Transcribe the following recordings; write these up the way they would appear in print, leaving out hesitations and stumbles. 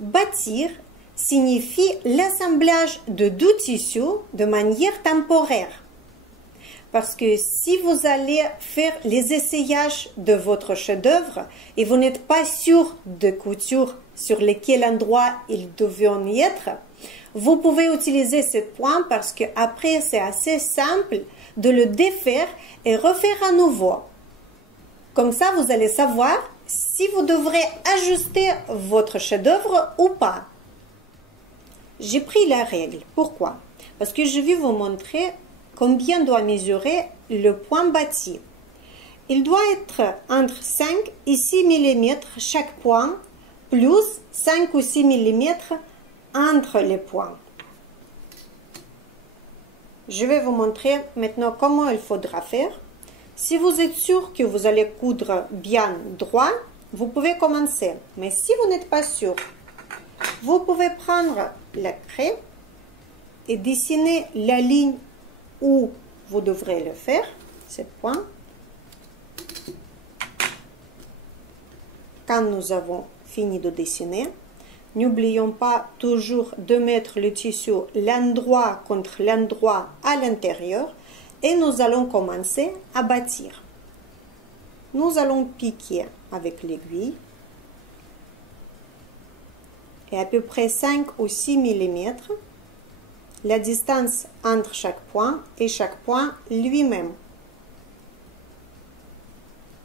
Bâtir signifie l'assemblage de deux tissus de manière temporaire. Parce que si vous allez faire les essayages de votre chef-d'œuvre et vous n'êtes pas sûr de couture sur lesquels endroits ils devront y être, vous pouvez utiliser ce point parce que après c'est assez simple de le défaire et refaire à nouveau. Comme ça, vous allez savoir si vous devrez ajuster votre chef-d'œuvre ou pas. J'ai pris la règle. Pourquoi? Parce que je vais vous montrer combien doit mesurer le point bâti. Il doit être entre 5 et 6 mm chaque point, plus 5 ou 6 mm entre les points. Je vais vous montrer maintenant comment il faudra faire. Si vous êtes sûr que vous allez coudre bien droit, vous pouvez commencer. Mais si vous n'êtes pas sûr, vous pouvez prendre la craie et dessiner la ligne où vous devrez le faire, ce point. Quand nous avons fini de dessiner, n'oublions pas toujours de mettre le tissu l'endroit contre l'endroit à l'intérieur et nous allons commencer à bâtir. Nous allons piquer avec l'aiguille et à peu près 5 ou 6 mm la distance entre chaque point et chaque point lui-même.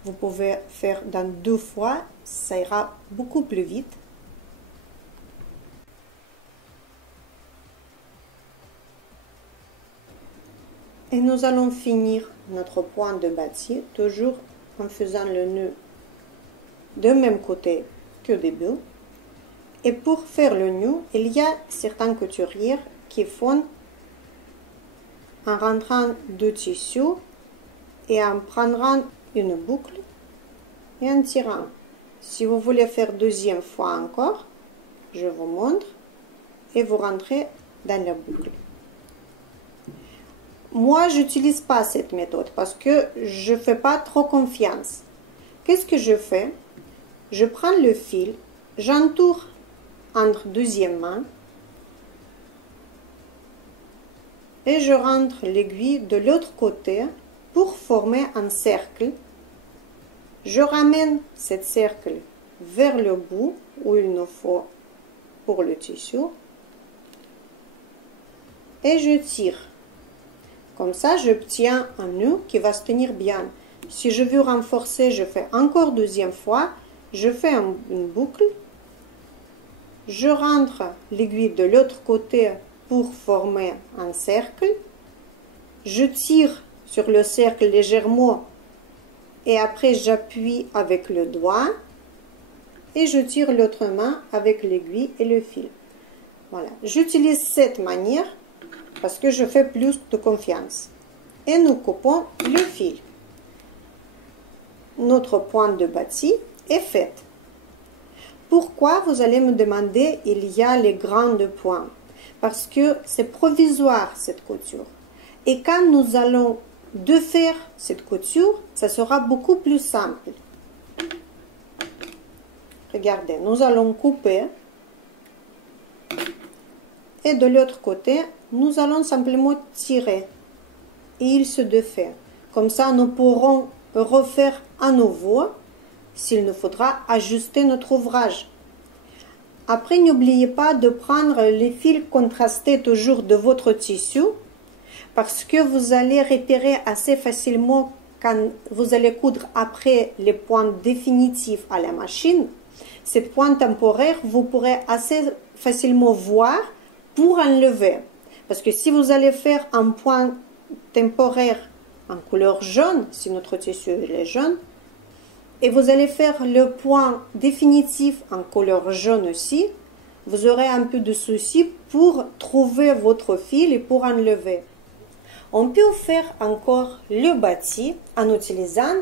Vous pouvez faire dans 2 fois, ça ira beaucoup plus vite. Et nous allons finir notre point de bâti, toujours en faisant le nœud de même côté qu'au début. Et pour faire le nœud, il y a certains couturiers qui font en rentrant deux tissus et en prenant une boucle et en tirant. Si vous voulez faire deuxième fois encore, je vous montre et vous rentrez dans la boucle. Moi, je n'utilise pas cette méthode parce que je ne fais pas trop confiance. Qu'est-ce que je fais? Je prends le fil, j'entoure entre deuxième main et je rentre l'aiguille de l'autre côté pour former un cercle. Je ramène ce cercle vers le bout où il nous faut pour le tissu et je tire. Comme ça, j'obtiens un nœud qui va se tenir bien. Si je veux renforcer, je fais encore deuxième fois. Je fais une boucle. Je rentre l'aiguille de l'autre côté pour former un cercle. Je tire sur le cercle légèrement et après j'appuie avec le doigt et je tire l'autre main avec l'aiguille et le fil. Voilà, j'utilise cette manière parce que je fais plus de confiance. Et nous coupons le fil. Notre point de bâti est fait. Pourquoi, vous allez me demander, il y a les grands points? Parce que c'est provisoire cette couture. Et quand nous allons défaire cette couture, ça sera beaucoup plus simple. Regardez, nous allons couper. Et de l'autre côté, nous allons simplement tirer. Et il se défait. Comme ça, nous pourrons refaire à nouveau s'il nous faudra ajuster notre ouvrage. Après, n'oubliez pas de prendre les fils contrastés toujours de votre tissu parce que vous allez repérer assez facilement quand vous allez coudre après les points définitifs à la machine. Ces points temporaires, vous pourrez assez facilement voir pour enlever. Parce que si vous allez faire un point temporaire en couleur jaune, si notre tissu est jaune, et vous allez faire le point définitif en couleur jaune aussi, vous aurez un peu de soucis pour trouver votre fil et pour enlever. On peut faire encore le bâti en utilisant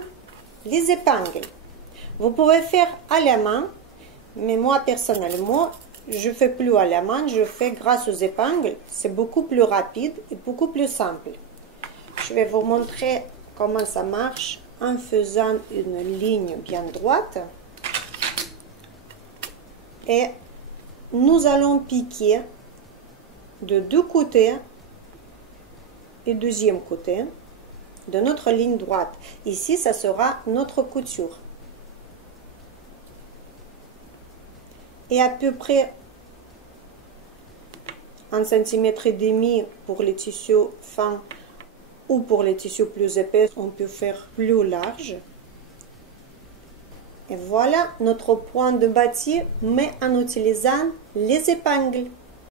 les épingles. Vous pouvez faire à la main, mais moi personnellement, je ne fais plus à la main, je fais grâce aux épingles. C'est beaucoup plus rapide et beaucoup plus simple. Je vais vous montrer comment ça marche en faisant une ligne bien droite et nous allons piquer de deux côtés et deuxième côté de notre ligne droite. Ici, ça sera notre couture. Et à peu près 1,5 cm pour les tissus fins ou pour les tissus plus épais, on peut faire plus large. Et voilà notre point de bâti, mais en utilisant les épingles.